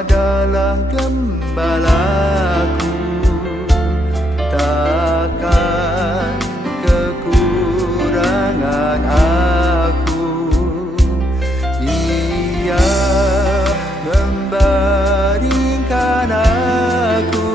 adalah gembalaku, takkan kekurangan aku. Ia membaringkan aku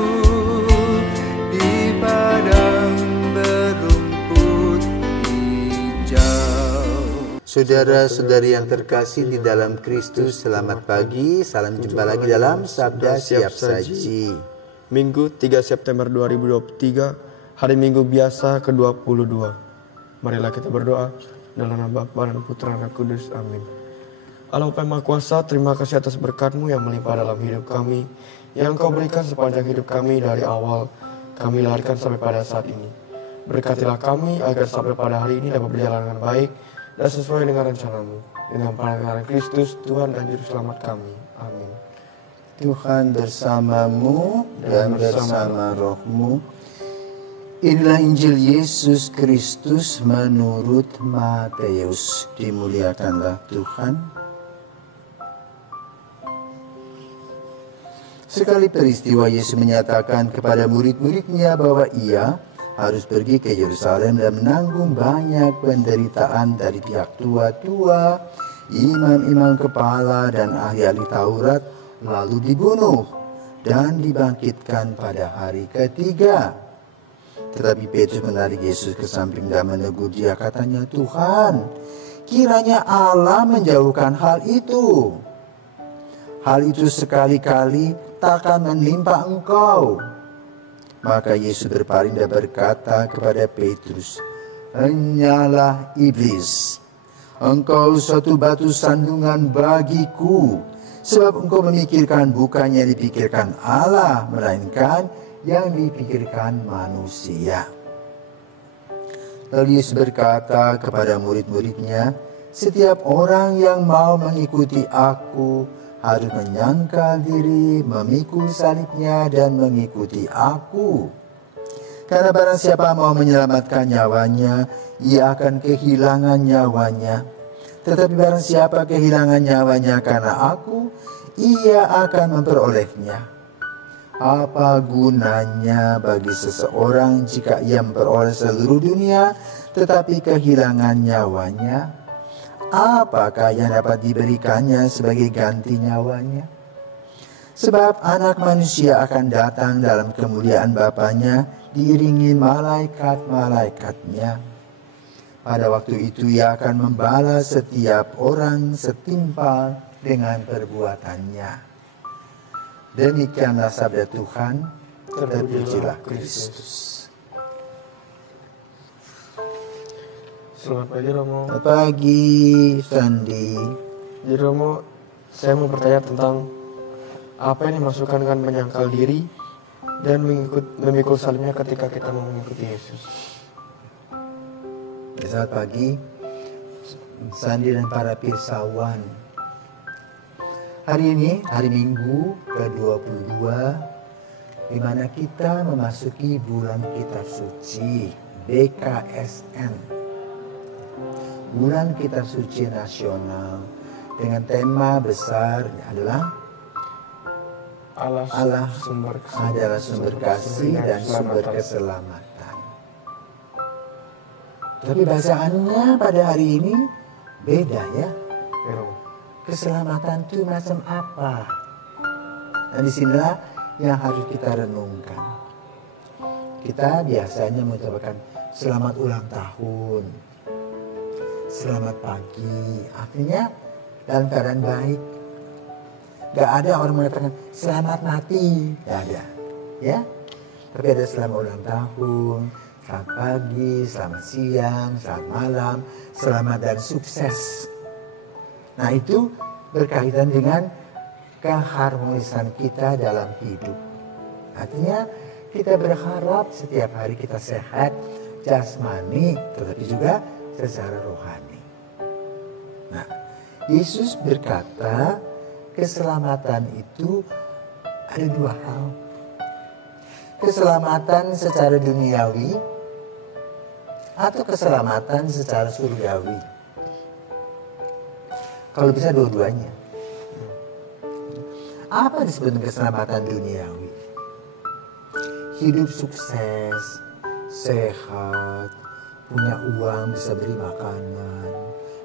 di padang berumput hijau. Saudara-saudari yang terkasih di dalam Kristus, selamat pagi. Salam jumpa lagi dalam Sabda Siap Saji. Minggu 3 September 2023, hari Minggu biasa ke-22. Marilah kita berdoa dalam nama Bapa dan Putra dan Roh Kudus. Amin. Allah Bapa yang Maha Kuasa, terima kasih atas berkat-Mu yang melimpah dalam hidup kami, yang Engkau berikan sepanjang hidup kami dari awal kami lahirkan sampai pada saat ini. Berkatilah kami agar sampai pada hari ini dapat berjalan dengan baik dan sesuai dengan rencana-Mu. Dengan pandangan Kristus, Tuhan dan Juru Selamat kami. Amin. Tuhan bersamamu dan bersama rohmu. Inilah Injil Yesus Kristus menurut Matius. Dimuliakanlah Tuhan. Sekali peristiwa Yesus menyatakan kepada murid-muridnya bahwa ia harus pergi ke Yerusalem dan menanggung banyak penderitaan dari pihak tua-tua, imam-imam kepala dan ahli-ahli Taurat, lalu dibunuh dan dibangkitkan pada hari ketiga. Tetapi Petrus menarik Yesus ke samping dan menegur dia, katanya, Tuhan, kiranya Allah menjauhkan hal itu. Hal itu sekali-kali takkan menimpa engkau. Maka Yesus berpaling dan berkata kepada Petrus, henyalah iblis, engkau suatu batu sandungan bagiku, sebab engkau memikirkan bukan yang dipikirkan Allah, melainkan yang dipikirkan manusia. Lalu Yesus berkata kepada murid-muridnya, setiap orang yang mau mengikuti aku harus menyangkal diri, memikul salibnya dan mengikuti aku. Karena barang siapa mau menyelamatkan nyawanya, ia akan kehilangan nyawanya. Tetapi barang siapa kehilangan nyawanya karena aku, ia akan memperolehnya. Apa gunanya bagi seseorang jika ia memperoleh seluruh dunia, tetapi kehilangan nyawanya? Apakah yang dapat diberikannya sebagai ganti nyawanya? Sebab anak manusia akan datang dalam kemuliaan Bapanya, diiringi malaikat-malaikatnya. Pada waktu itu ia akan membalas setiap orang setimpal dengan perbuatannya. Demikianlah sabda Tuhan. Terpujilah Kristus. Selamat pagi Romo. Selamat pagi Sandi. Jadi Romo, saya mau bertanya tentang apa yang dimasukkan dengan menyangkal diri dan memikul salibnya ketika kita mau mengikuti Yesus. Selamat pagi Sandi dan para pirsawan. Hari ini hari Minggu ke-22, di mana kita memasuki bulan Kitab Suci BKSN. Bulan Kitab Suci Nasional dengan tema besar adalah Allah adalah sumber kasih dan sumber keselamatan. Tapi bacaannya pada hari ini beda ya. Keselamatan itu macam apa? Dan disinilah yang harus kita renungkan. Kita biasanya mengucapkan selamat ulang tahun, selamat pagi, artinya dalam keadaan baik. Gak ada orang mengatakan selamat mati, gak ada, ya. Tapi ada selamat ulang tahun, selamat pagi, selamat siang, selamat malam, selamat dan sukses. Nah itu berkaitan dengan keharmonisan kita dalam hidup. Artinya kita berharap setiap hari kita sehat jasmani, tetapi juga secara rohani. Nah, Yesus berkata keselamatan itu ada dua hal. Keselamatan secara duniawi atau keselamatan secara surgawi. Kalau bisa dua-duanya. Apa disebut dengan keselamatan duniawi? Hidup sukses, sehat, punya uang, bisa beli makanan,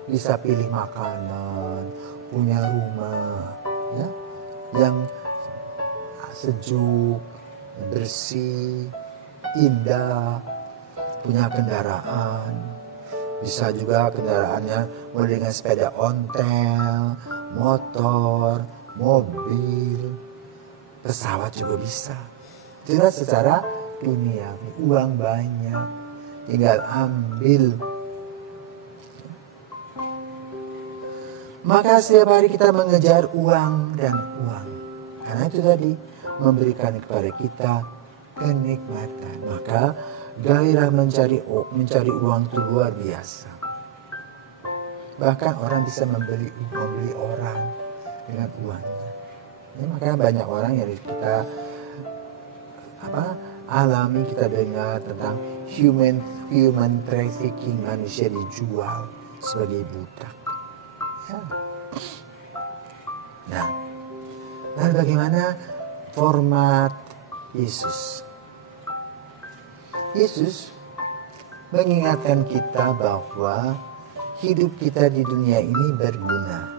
bisa pilih makanan, punya rumah, ya, yang sejuk, bersih, indah, punya kendaraan, bisa juga kendaraannya mulai dengan sepeda ontel, motor, mobil, pesawat juga bisa. Itulah secara duniawi, uang banyak, tinggal ambil. Maka setiap hari kita mengejar uang dan uang. Karena itu tadi memberikan kepada kita kenikmatan. Maka gairah mencari uang itu luar biasa. Bahkan orang bisa membeli orang dengan uangnya. Ya, makanya banyak orang yang kita alami, kita dengar tentang human trafficking, manusia dijual sebagai budak. Ya. Nah, lalu bagaimana format Yesus? Yesus mengingatkan kita bahwa hidup kita di dunia ini berguna.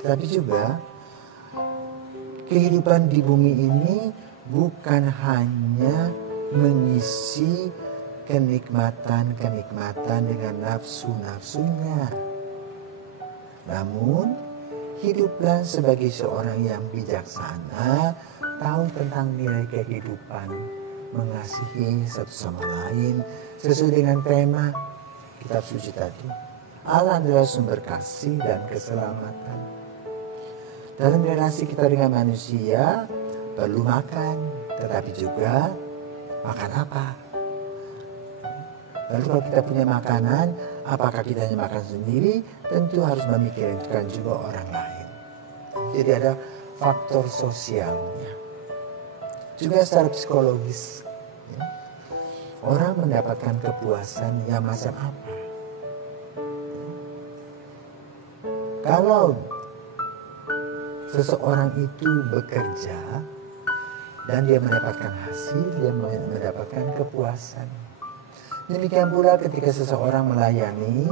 Tetapi juga kehidupan di bumi ini bukan hanya mengisi kenikmatan-kenikmatan dengan nafsu-nafsunya. Namun, hiduplah sebagai seorang yang bijaksana, tahu tentang nilai kehidupan, mengasihi satu sama lain sesuai dengan tema kitab suci tadi. Allah adalah sumber kasih dan keselamatan. Dalam relasi kita dengan manusia perlu makan, tetapi juga makan apa? Lalu kalau kita punya makanan, apakah kita hanya makan sendiri? Tentu harus memikirkan juga orang lain. Jadi ada faktor sosialnya. Juga secara psikologis. Ya. Orang mendapatkan kepuasan yang macam apa? Kalau seseorang itu bekerja dan dia mendapatkan hasil, dia mendapatkan kepuasan. Demikian pula ketika seseorang melayani,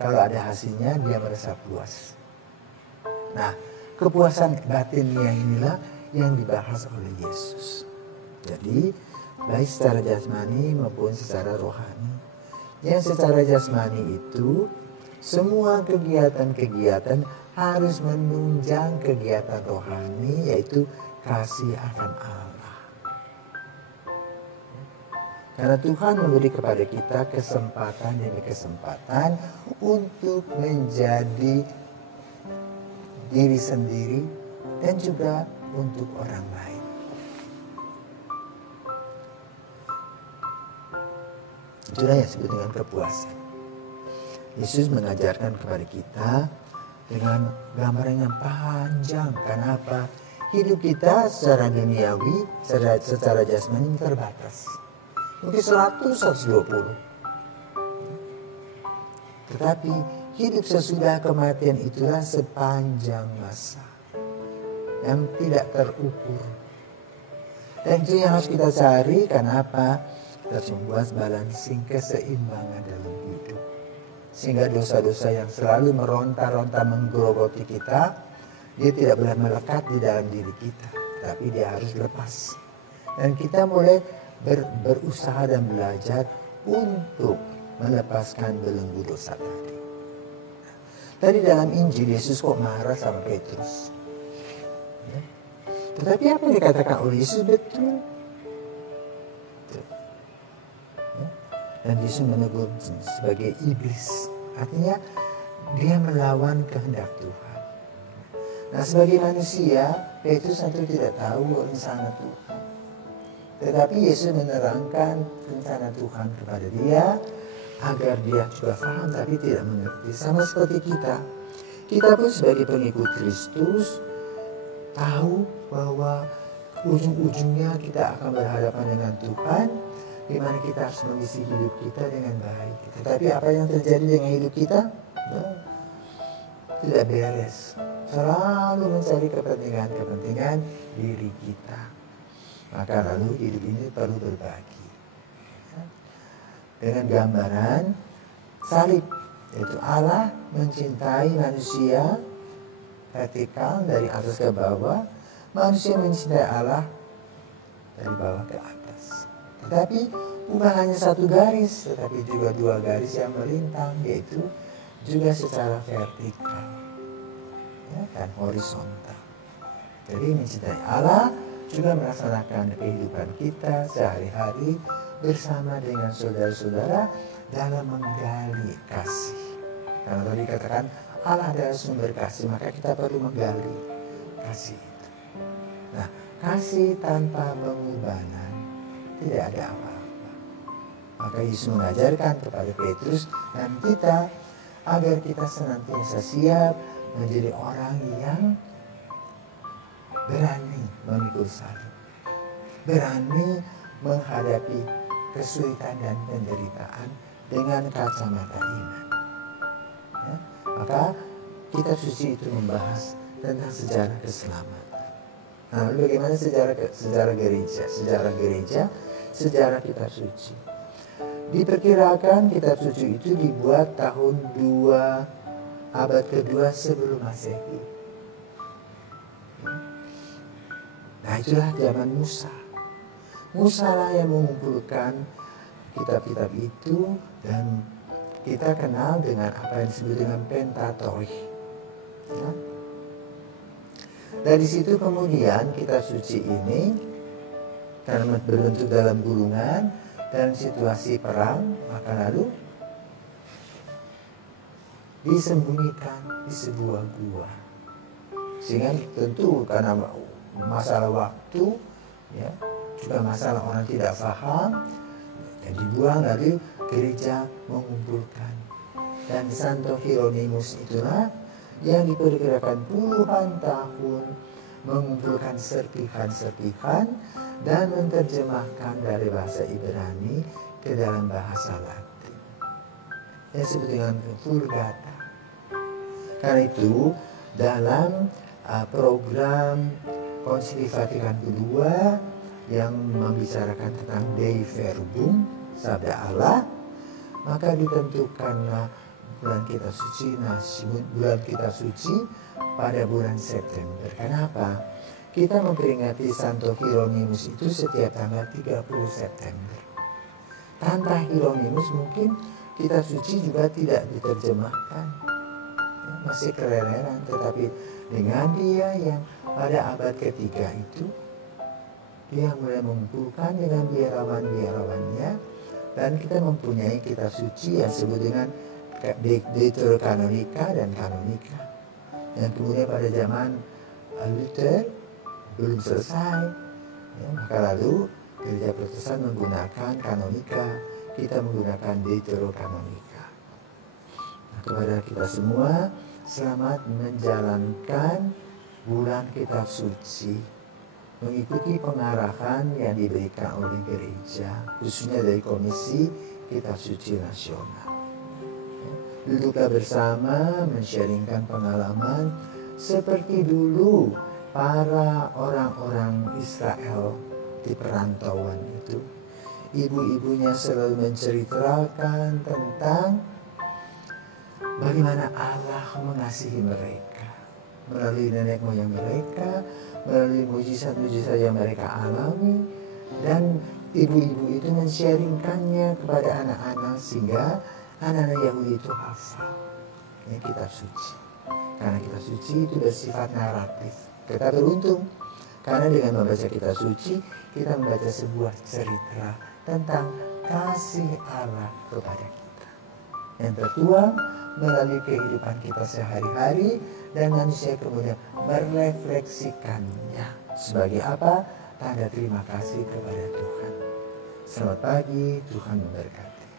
kalau ada hasilnya dia merasa puas. Nah, kepuasan batin yang inilah yang dibahas oleh Yesus. Jadi, baik secara jasmani maupun secara rohani. Yang secara jasmani itu, semua kegiatan-kegiatan harus menunjang kegiatan rohani, yaitu kasih akan Allah. Karena Tuhan memberi kepada kita kesempatan demi kesempatan untuk menjadi diri sendiri dan juga untuk orang lain. Itulah yang disebut dengan kepuasan. Yesus mengajarkan kepada kita dengan gambaran yang panjang. Karena apa? Hidup kita secara duniawi, secara jasmani terbatas. Mungkin 100-120. Tetapi hidup sesudah kematian itulah sepanjang masa yang tidak terukur. Dan itu yang harus kita cari. Karena apa? Kita harus membuat balancing, keseimbangan dalam hidup. Sehingga dosa-dosa yang selalu meronta-ronta menggerogoti kita, dia tidak boleh melekat di dalam diri kita. Tapi dia harus lepas. Dan kita mulai berusaha dan belajar untuk melepaskan belenggu dosa tadi. Tadi dalam Injil Yesus kok marah sama Petrus. Ya. Tetapi apa yang dikatakan oleh Yesus betul. Ya. Dan Yesus menegur sebagai iblis. Artinya dia melawan kehendak Tuhan. Nah, sebagai manusia, Petrus tentu tidak tahu rencana Tuhan. Tetapi Yesus menerangkan rencana Tuhan kepada dia agar dia juga paham tapi tidak mengerti. Sama seperti kita. Kita pun sebagai pengikut Kristus tahu bahwa ujung-ujungnya kita akan berhadapan dengan Tuhan, di mana kita harus mengisi hidup kita dengan baik. Tetapi apa yang terjadi dengan hidup kita? Tidak beres. selalu mencari kepentingan diri kita. Maka lalu hidup ini perlu berbagi. Dengan gambaran salib, yaitu Allah mencintai manusia vertikal dari atas ke bawah, manusia mencintai Allah dari bawah ke atas. Tetapi bukan hanya satu garis, tetapi juga dua garis yang melintang, yaitu juga secara vertikal, ya, dan horizontal. Jadi mencintai Allah juga melaksanakan kehidupan kita sehari-hari bersama dengan saudara-saudara dalam menggali kasih. Karena tadi katakan Allah adalah sumber kasih, maka kita perlu menggali kasih itu. Nah, kasih tanpa pengorbanan tidak ada apa-apa. Maka Yesus mengajarkan kepada Petrus dan kita agar kita senantiasa siap menjadi orang yang berani memikul salib, berani menghadapi kesulitan dan penderitaan dengan kacamata iman. Ya, maka kitab suci itu membahas tentang sejarah keselamatan. Nah, lalu bagaimana sejarah gereja? Sejarah kitab suci. Diperkirakan kitab suci itu dibuat tahun abad kedua sebelum Masehi. Nah, itulah zaman Musa. Musa lah yang mengumpulkan kitab-kitab itu, dan kita kenal dengan apa yang disebut dengan Pentateuch. Ya. Dari situ kemudian kitab suci ini karena berbentuk dalam gulungan dan situasi perang, maka lalu disembunyikan di sebuah gua. Sehingga tentu karena masalah waktu, ya, juga masalah orang tidak paham, dan dibuang, lalu gereja mengumpulkan. Dan Santo Hieronymus itulah yang diperkirakan puluhan tahun mengumpulkan serpihan-serpihan dan menerjemahkan dari bahasa Ibrani ke dalam bahasa Latin, yang disebut dengan Vulgata. Karena itu dalam program Konsili Vatikan II yang membicarakan tentang Dei Verbum, sabda Allah, maka ditentukanlah bulan kitab suci pada bulan September. Kenapa? Kita memperingati Santo Hieronymus itu setiap tanggal 30 September. Tanpa Hieronymus mungkin kitab suci juga tidak diterjemahkan, ya, masih keleleran. Tetapi dengan dia yang pada abad ketiga itu, dia mulai mengumpulkan dengan biarawan-biarawannya, dan kita mempunyai kitab suci yang disebut dengan Deuterokanonika dan Kanonika. Dan kemudian pada zaman Luther belum selesai, ya, maka lalu gereja Protestan menggunakan Kanonika, kita menggunakan Deuterokanonika. Nah, kepada kita semua, selamat menjalankan bulan kitab suci, mengikuti pengarahan yang diberikan oleh gereja, khususnya dari Komisi Kitab Suci Nasional. Duduklah bersama, men-sharingkan pengalaman seperti dulu para orang-orang Israel di perantauan itu. Ibu-ibunya selalu menceritakan tentang bagaimana Allah mengasihi mereka melalui nenek moyang mereka, melalui mujizat-mujizat yang mereka alami, dan ibu-ibu itu men-sharingkannya kepada anak-anak sehingga anak-anak Yahudi itu hafal kitab suci. Karena kitab suci itu bersifat naratif. Kita beruntung karena dengan membaca kitab suci kita membaca sebuah cerita tentang kasih Allah kepada kita yang tertuang melalui kehidupan kita sehari-hari, dan manusia kemudian merefleksikannya sebagai apa? Tanda terima kasih kepada Tuhan. Selamat pagi, Tuhan memberkati.